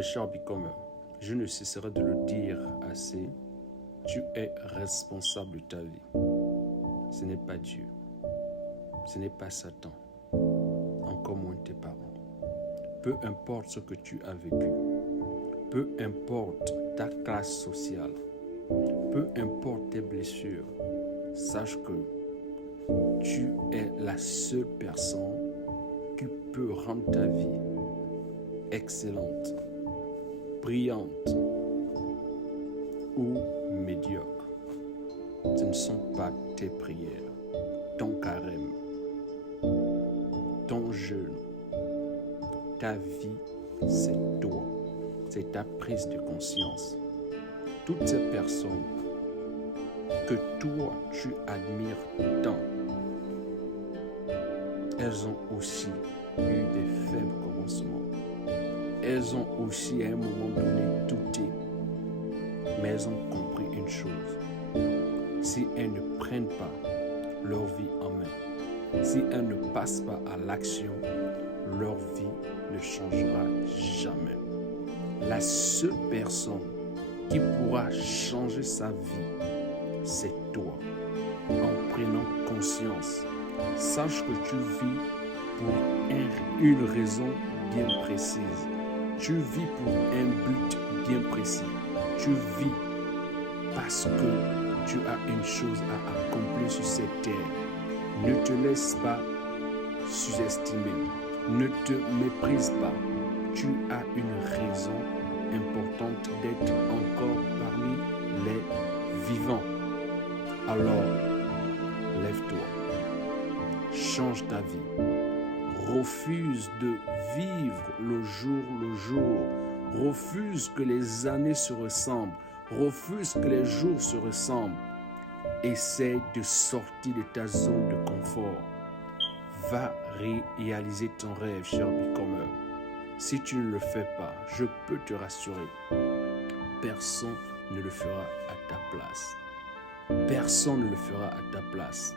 Cher Bicomer, je ne cesserai de le dire assez, tu es responsable de ta vie. Ce n'est pas Dieu, ce n'est pas Satan, encore moins tes parents. Peu importe ce que tu as vécu, peu importe ta classe sociale, peu importe tes blessures, sache que tu es la seule personne qui peut rendre ta vie excellente, brillante ou médiocre. Ce ne sont pas tes prières, ton carême, ton jeûne. Ta vie, c'est toi. C'est ta prise de conscience. Toutes ces personnes que toi, tu admires tant, elles ont aussi eu des faibles commencements. Elles ont aussi à un moment donné douté. Mais elles ont compris une chose. Si elles ne prennent pas leur vie en main, si elles ne passent pas à l'action, leur vie ne changera jamais. La seule personne qui pourra changer sa vie, c'est toi. En prenant conscience, sache que tu vis pour une raison bien précise. Tu vis pour un but bien précis. Tu vis parce que tu as une chose à accomplir sur cette terre. Ne te laisse pas sous-estimer. Ne te méprise pas. Tu as une raison importante d'être encore parmi les vivants. Alors, lève-toi. Change ta vie. Refuse de vivre le jour. Refuse que les années se ressemblent. Refuse que les jours se ressemblent. Essaie de sortir de ta zone de confort. Va réaliser ton rêve, cher Bicomer. Si tu ne le fais pas, je peux te rassurer, personne ne le fera à ta place. Personne ne le fera à ta place.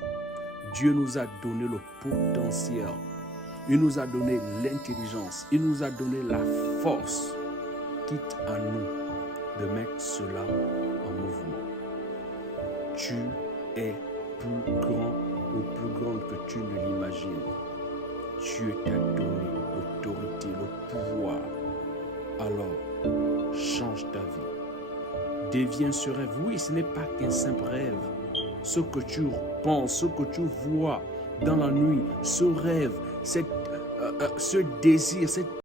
Dieu nous a donné le potentiel. Il nous a donné l'intelligence. Il nous a donné la force. Quitte à nous de mettre cela en mouvement. Tu es plus grand ou plus grande que tu ne l'imagines. Dieu t'a donné l'autorité, le pouvoir. Alors, change ta vie. Deviens ce rêve. Oui, ce n'est pas qu'un simple rêve. Ce que tu penses, ce que tu vois dans la nuit, ce rêve, ce désir, cette